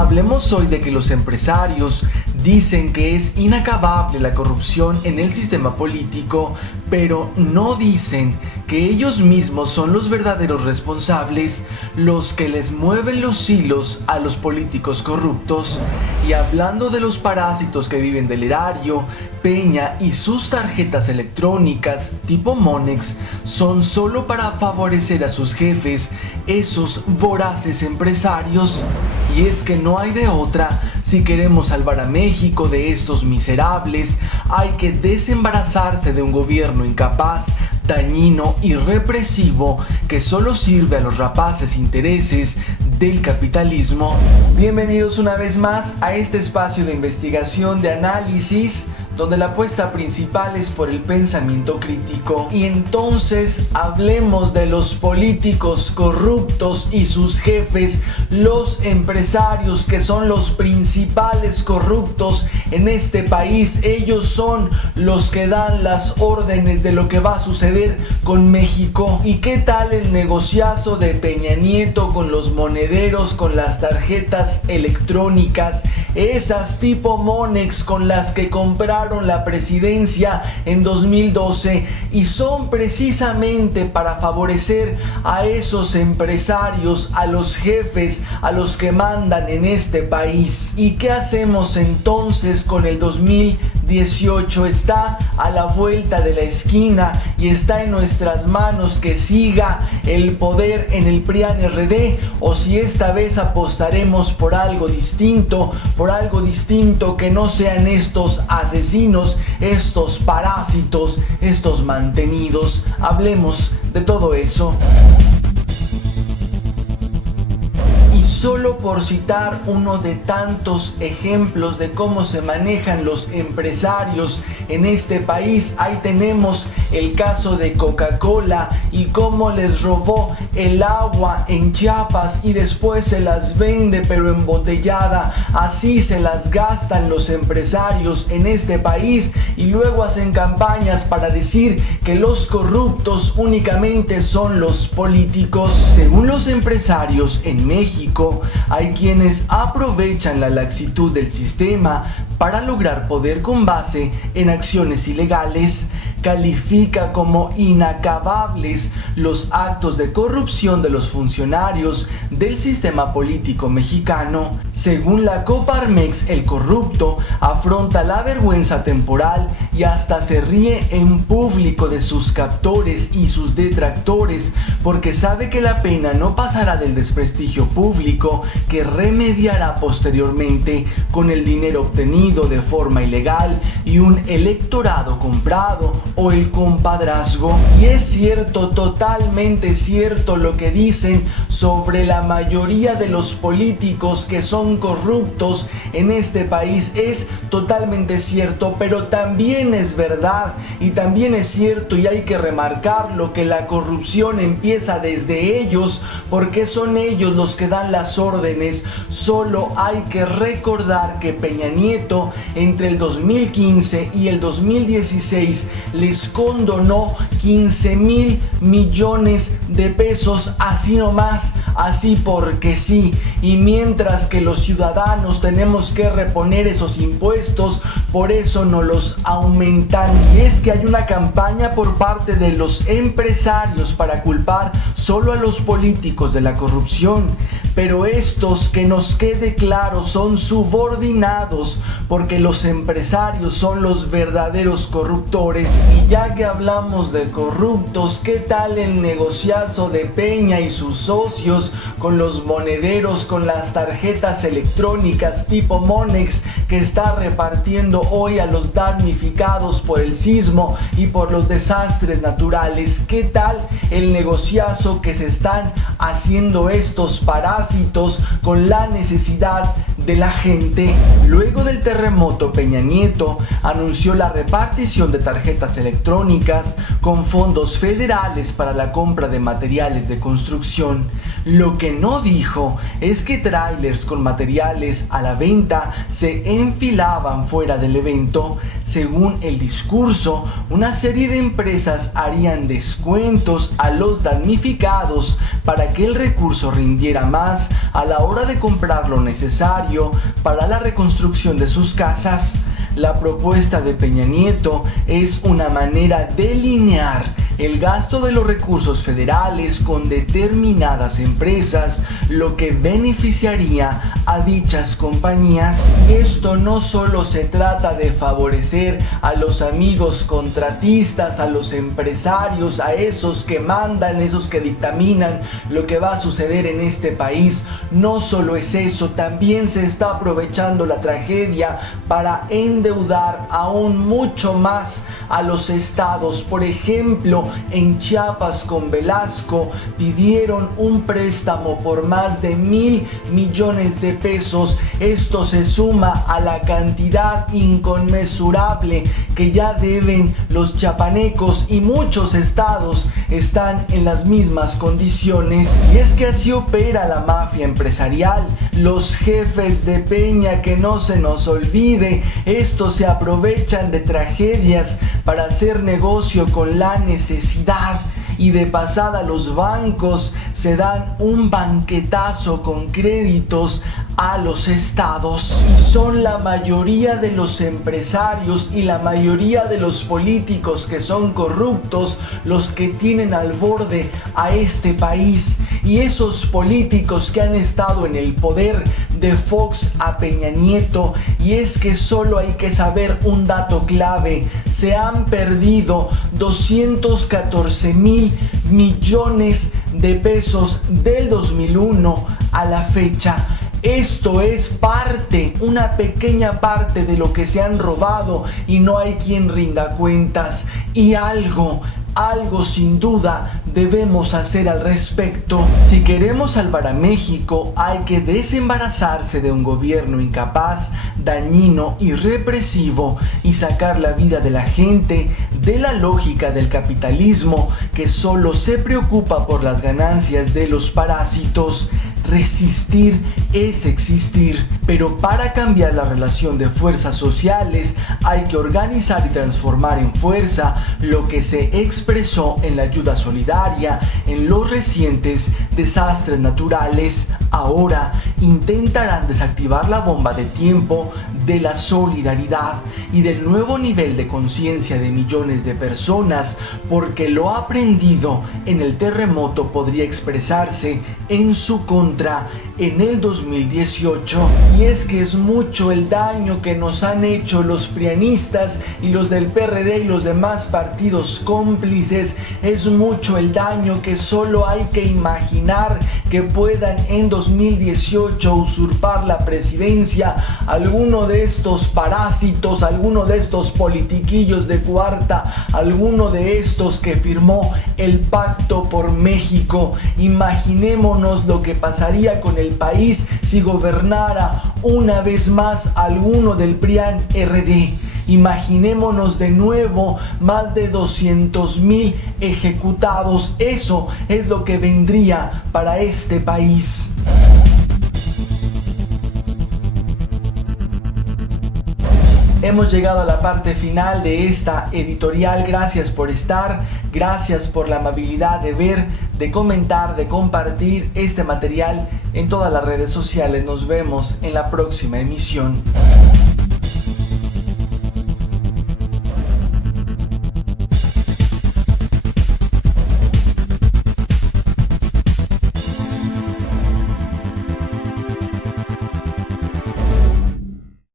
Hablemos hoy de que los empresarios dicen que es inacabable la corrupción en el sistema político, pero no dicen que ellos mismos son los verdaderos responsables, los que les mueven los hilos a los políticos corruptos. Y hablando de los parásitos que viven del erario, Peña y sus tarjetas electrónicas tipo Monex son solo para favorecer a sus jefes, esos voraces empresarios. Y es que no hay de otra. Si queremos salvar a México de estos miserables, hay que desembarazarse de un gobierno incapaz, dañino y represivo que solo sirve a los rapaces intereses del capitalismo. Bienvenidos una vez más a este espacio de investigación, de análisis, donde la apuesta principal es por el pensamiento crítico. Y entonces hablemos de los políticos corruptos y sus jefes, los empresarios que son los principales corruptos en este país. Ellos son los que dan las órdenes de lo que va a suceder con México. ¿Y qué tal el negociazo de Peña Nieto con los monederos, con las tarjetas electrónicas, esas tipo Monex con las que compraron la presidencia en 2012, y son precisamente para favorecer a esos empresarios, a los jefes, a los que mandan en este país? ¿Y qué hacemos entonces con el 2018? Está a la vuelta de la esquina y está en nuestras manos que siga el poder en el PRIAN-RD, o si esta vez apostaremos por algo distinto que no sean estos asesinos, estos parásitos, estos mantenidos. Hablemos de todo eso. Y solo por citar uno de tantos ejemplos de cómo se manejan los empresarios en este país, ahí tenemos el caso de Coca-Cola y cómo les robó el agua en Chiapas y después se las vende pero embotellada. Así se las gastan los empresarios en este país y luego hacen campañas para decir que los corruptos únicamente son los políticos. Según los empresarios en México, hay quienes aprovechan la laxitud del sistema para lograr poder con base en acciones ilegales. Califica como inacabables los actos de corrupción de los funcionarios del sistema político mexicano. Según la Coparmex, el corrupto afronta la vergüenza temporal y hasta se ríe en público de sus captores y sus detractores, porque sabe que la pena no pasará del desprestigio público que remediará posteriormente con el dinero obtenido de forma ilegal y un electorado comprado o el compadrazgo. Y es cierto, totalmente cierto lo que dicen sobre la mayoría de los políticos que son corruptos en este país. Es totalmente cierto, pero también es verdad y también es cierto, y hay que remarcarlo, que la corrupción empieza desde ellos, porque son ellos los que dan las órdenes. Solo hay que recordar que Peña Nieto entre el 2015 y el 2016 les condonó 15,000 millones de pesos, así nomás, así porque sí. Y mientras que los ciudadanos tenemos que reponer esos impuestos, por eso no los aumentan. Y es que hay una campaña por parte de los empresarios para culpar solo a los políticos de la corrupción, pero estos, que nos quede claro, son subordinados, porque los empresarios son los verdaderos corruptores. Y ya que hablamos de corruptos, ¿qué tal el negociazo de Peña y sus socios con los monederos, con las tarjetas electrónicas tipo Monex que está repartiendo hoy a los damnificados por el sismo y por los desastres naturales? ¿Qué tal el negociazo que se están haciendo estos parásitos con la necesidad de la gente? Luego del terremoto, Peña Nieto anunció la repartición de tarjetas electrónicas con fondos federales para la compra de materiales de construcción. Lo que no dijo es que trailers con materiales a la venta se enfilaban fuera del evento. Según el discurso, una serie de empresas harían descuentos a los damnificados para que el recurso rindiera más a la hora de comprar lo necesario necesario para la reconstrucción de sus casas. La propuesta de Peña Nieto es una manera de linear el gasto de los recursos federales con determinadas empresas, lo que beneficiaría a dichas compañías. Y esto no solo se trata de favorecer a los amigos contratistas, a los empresarios, a esos que mandan, esos que dictaminan lo que va a suceder en este país. No solo es eso, también se está aprovechando la tragedia para endeudar aún mucho más a los estados. Por ejemplo, en Chiapas con Velasco pidieron un préstamo por más de 1,000 millones de pesos. Esto se suma a la cantidad inconmensurable que ya deben los chiapanecos, y muchos estados están en las mismas condiciones. Y es que así opera la mafia empresarial. Los jefes de Peña, que no se nos olvide, estos se aprovechan de tragedias para hacer negocio con la necesidad, y de pasada los bancos se dan un banquetazo con créditos a los estados. Y son la mayoría de los empresarios y la mayoría de los políticos que son corruptos los que tienen al borde a este país. Y esos políticos que han estado en el poder, de Fox a Peña Nieto, y es que solo hay que saber un dato clave: se han perdido 214,000 millones de pesos del 2001 a la fecha. Esto es parte, una pequeña parte de lo que se han robado, y no hay quien rinda cuentas. Y algo sin duda debemos hacer al respecto. Si queremos salvar a México, hay que desembarazarse de un gobierno incapaz, dañino y represivo, y sacar la vida de la gente de la lógica del capitalismo, que solo se preocupa por las ganancias de los parásitos. Resistir es existir, pero para cambiar la relación de fuerzas sociales hay que organizar y transformar en fuerza lo que se expresó en la ayuda solidaria en los recientes desastres naturales. Ahora intentarán desactivar la bomba de tiempo de la solidaridad y del nuevo nivel de conciencia de millones de personas, porque lo aprendido en el terremoto podría expresarse en su contra en el 2018. Y es que es mucho el daño que nos han hecho los prianistas y los del PRD y los demás partidos cómplices. Es mucho el daño que solo hay que imaginar que puedan en 2018 usurpar la presidencia alguno de estos parásitos, alguno de estos politiquillos de cuarta, alguno de estos que firmó el Pacto por México. Imaginémonos lo que pasaría con el país si gobernara una vez más alguno del PRIAN-RD. Imaginémonos de nuevo más de 200,000 ejecutados. Eso es lo que vendría para este país. Hemos llegado a la parte final de esta editorial. Gracias por estar, gracias por la amabilidad de ver, de comentar, de compartir este material en todas las redes sociales. Nos vemos en la próxima emisión.